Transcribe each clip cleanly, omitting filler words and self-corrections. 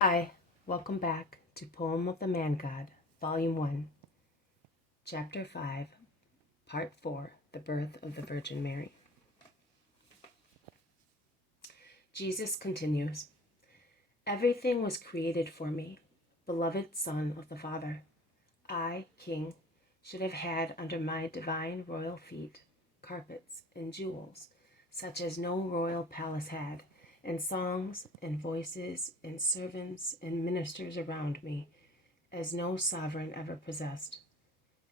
Hi, welcome back to Poem of the Man God, Volume 1, Chapter 5, Part 4, The Birth of the Virgin Mary. Jesus continues, Everything was created for me, beloved Son of the Father. I, King, should have had under my divine royal feet carpets and jewels, such as no royal palace had, and songs and voices and servants and ministers around me, as no sovereign ever possessed,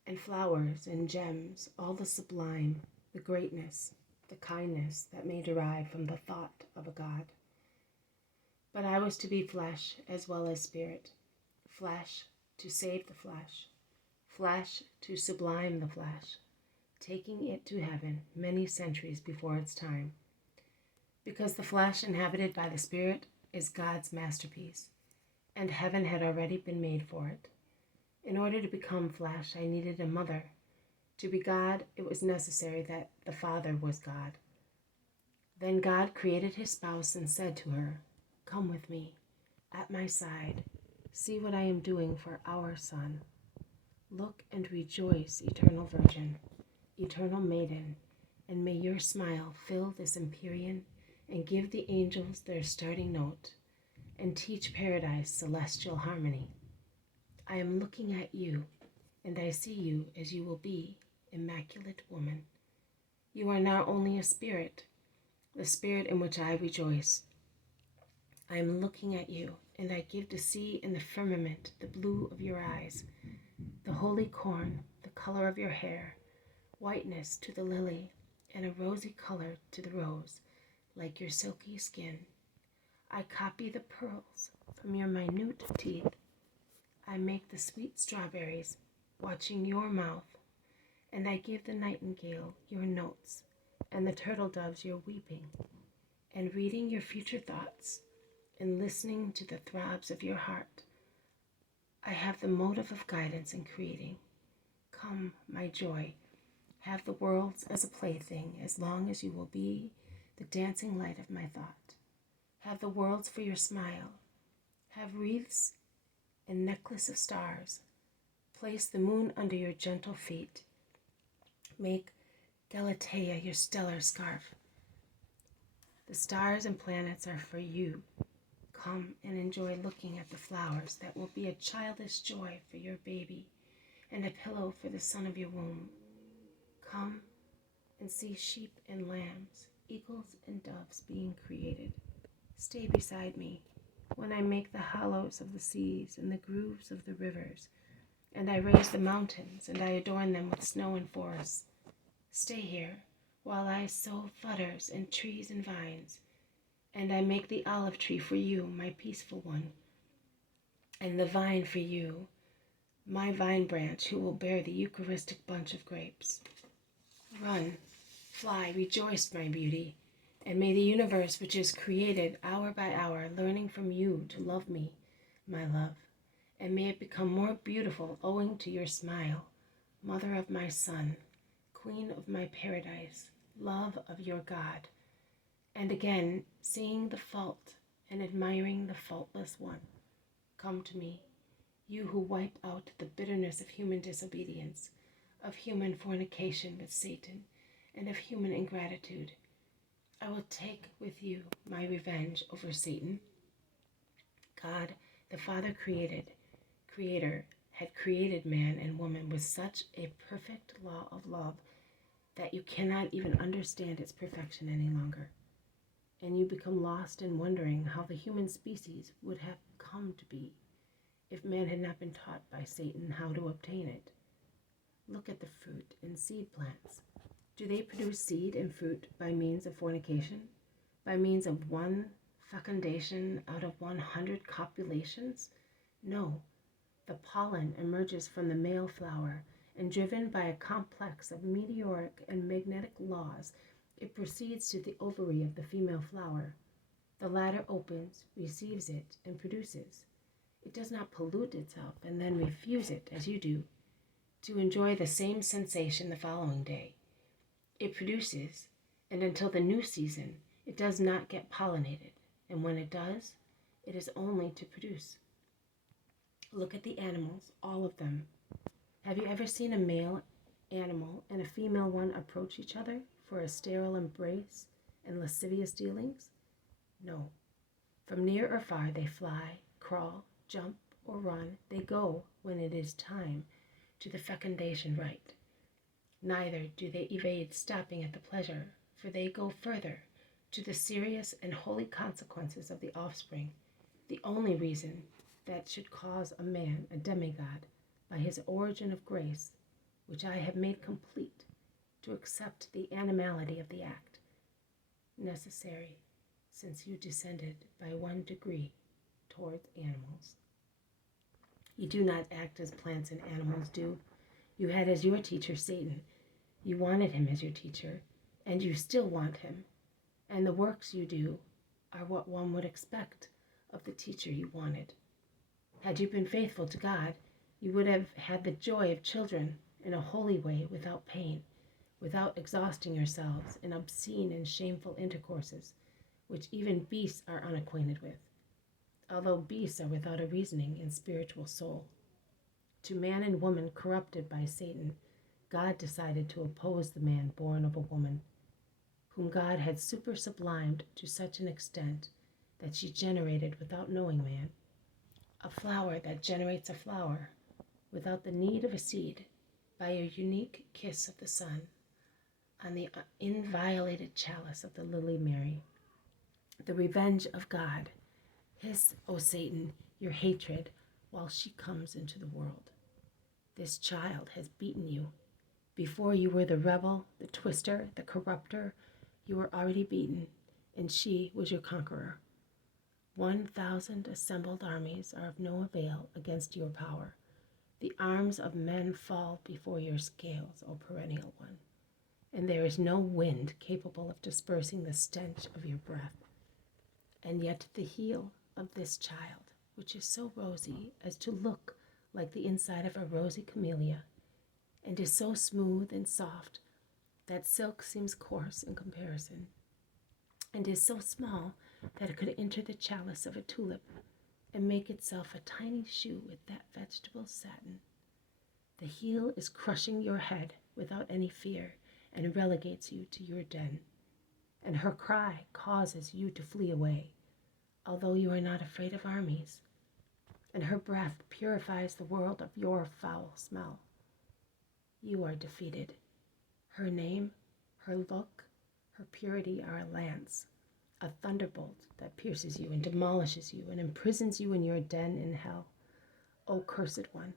and flowers and gems, all the sublime, the greatness, the kindness that may derive from the thought of a God. But I was to be flesh as well as spirit, flesh to save the flesh, flesh to sublime the flesh, taking it to heaven many centuries before its time, because the flesh inhabited by the Spirit is God's masterpiece, and heaven had already been made for it. In order to become flesh, I needed a mother. To be God, it was necessary that the Father was God. Then God created his spouse and said to her, Come with me, at my side, see what I am doing for our Son. Look and rejoice, eternal Virgin, eternal Maiden, and may your smile fill this empyrean and give the angels their starting note, and teach paradise celestial harmony. I am looking at you, and I see you as you will be, immaculate woman. You are now only a spirit, the spirit in which I rejoice. I am looking at you, and I give to see in the firmament the blue of your eyes, the holy corn, the color of your hair, whiteness to the lily, and a rosy color to the rose, like your silky skin. I copy the pearls from your minute teeth. I make the sweet strawberries, watching your mouth, and I give the nightingale your notes, and the turtle doves your weeping, and reading your future thoughts, and listening to the throbs of your heart. I have the motive of guidance in creating. Come, my joy, have the worlds as a plaything, as long as you will be the dancing light of my thought. Have the worlds for your smile. Have wreaths and necklace of stars. Place the moon under your gentle feet. Make Galatea your stellar scarf. The stars and planets are for you. Come and enjoy looking at the flowers that will be a childish joy for your baby and a pillow for the son of your womb. Come and see sheep and lambs, eagles and doves being created. Stay beside me when I make the hollows of the seas and the grooves of the rivers, and I raise the mountains and I adorn them with snow and forests. Stay here while I sow butters and trees and vines, and I make the olive tree for you, my peaceful one, and the vine for you, my vine branch, who will bear the Eucharistic bunch of grapes. Run, fly, rejoice, my beauty, and may the universe which is created hour by hour, learning from you to love me, my love, and may it become more beautiful owing to your smile, mother of my son, queen of my paradise, love of your God, and again seeing the fault and admiring the faultless one. Come to me, you who wipe out the bitterness of human disobedience, of human fornication with Satan, and of human ingratitude. I will take with you my revenge over Satan. God, the Father Creator, had created man and woman with such a perfect law of love that you cannot even understand its perfection any longer. And you become lost in wondering how the human species would have come to be if man had not been taught by Satan how to obtain it. Look at the fruit and seed plants. Do they produce seed and fruit by means of fornication? By means of one fecundation out of 100 copulations? No. The pollen emerges from the male flower, and driven by a complex of meteoric and magnetic laws, it proceeds to the ovary of the female flower. The latter opens, receives it, and produces. It does not pollute itself and then refuse it, as you do, to enjoy the same sensation the following day. It produces, and until the new season, it does not get pollinated, and when it does, It is only to produce. Look at the animals, all of them. Have you ever seen a male animal and a female one approach each other for a sterile embrace and lascivious dealings? No. From near or far they fly, crawl, jump, or run. They go, when it is time, to the fecundation rite. Neither do they evade stopping at the pleasure, for they go further, to the serious and holy consequences of the offspring, the only reason that should cause a man a demigod by his origin of grace, which I have made complete, to accept the animality of the act, necessary, since you descended by one degree towards animals. You do not act as plants and animals do. You had as your teacher Satan. You wanted him as your teacher, and you still want him. And the works you do are what one would expect of the teacher you wanted. Had you been faithful to God, you would have had the joy of children in a holy way, without pain, without exhausting yourselves in obscene and shameful intercourses, which even beasts are unacquainted with, although beasts are without a reasoning and spiritual soul. To man and woman corrupted by Satan, God decided to oppose the man born of a woman, whom God had super-sublimed to such an extent that she generated without knowing man, a flower that generates a flower without the need of a seed, by a unique kiss of the sun on the inviolated chalice of the lily Mary. The revenge of God. Hiss, O Satan, your hatred, while she comes into the world. This child has beaten you. Before you were the rebel, the twister, the corrupter, you were already beaten, and she was your conqueror. 1,000 assembled armies are of no avail against your power. The arms of men fall before your scales, O perennial one, and there is no wind capable of dispersing the stench of your breath. And yet the heel of this child, which is so rosy as to look like the inside of a rosy camellia, and is so smooth and soft that silk seems coarse in comparison, and is so small that it could enter the chalice of a tulip and make itself a tiny shoe with that vegetable satin. The heel is crushing your head without any fear and relegates you to your den, and her cry causes you to flee away, although you are not afraid of armies, and her breath purifies the world of your foul smell. You are defeated. Her name, her look, her purity are a lance, a thunderbolt that pierces you and demolishes you and imprisons you in your den in hell. O cursed one,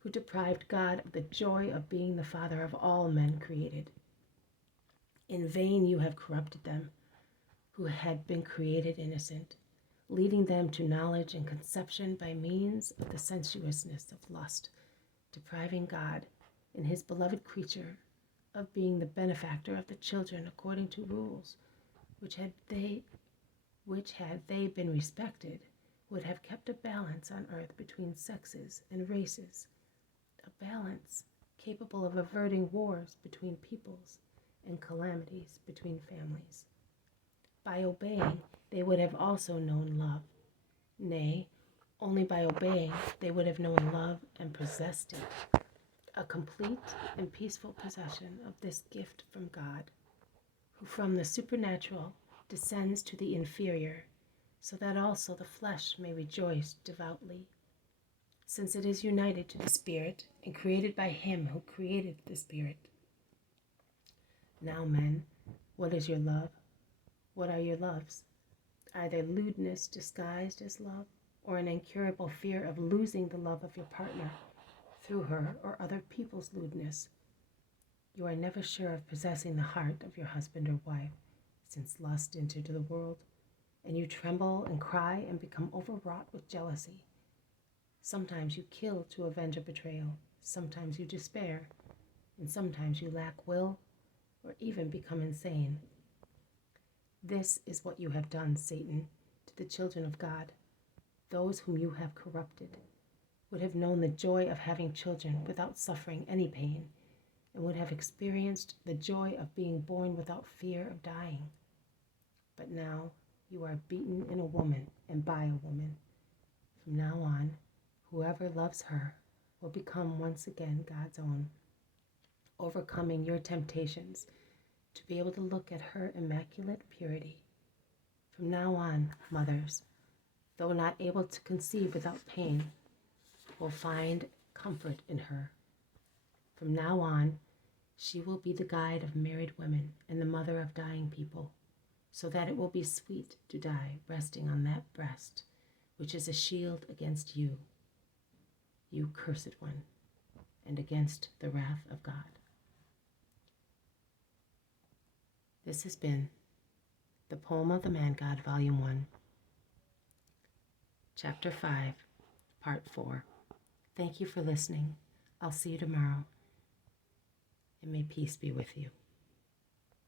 who deprived God of the joy of being the Father of all men created. In vain you have corrupted them, who had been created innocent, leading them to knowledge and conception by means of the sensuousness of lust, depriving God in his beloved creature of being the benefactor of the children according to rules which had they been respected, would have kept a balance on earth between sexes and races, a balance capable of averting wars between peoples and calamities between families. By obeying, they would have also known love. Nay, only by obeying they would have known love and possessed it, a complete and peaceful possession of this gift from God, who from the supernatural descends to the inferior, so that also the flesh may rejoice devoutly, since it is united to the Spirit and created by him who created the Spirit. Now, men, what is your love? What are your loves? Either lewdness disguised as love, or an incurable fear of losing the love of your partner through her or other people's lewdness. You are never sure of possessing the heart of your husband or wife, since lust entered the world, and you tremble and cry and become overwrought with jealousy. Sometimes you kill to avenge a betrayal, sometimes you despair, and sometimes you lack will or even become insane. This is what you have done, Satan, to the children of God. Those whom you have corrupted would have known the joy of having children without suffering any pain, and would have experienced the joy of being born without fear of dying. But now You are beaten in a woman and by a woman. From now on, whoever loves her will become once again God's own, overcoming your temptations to be able to look at her immaculate purity. From now on, mothers, though not able to conceive without pain, will find comfort in her. From now on, she will be the guide of married women and the mother of dying people, so that it will be sweet to die resting on that breast, which is a shield against you, you cursed one, and against the wrath of God. This has been The Poem of the Man God, Volume 1, Chapter 5, Part 4. Thank you for listening. I'll see you tomorrow, and may peace be with you.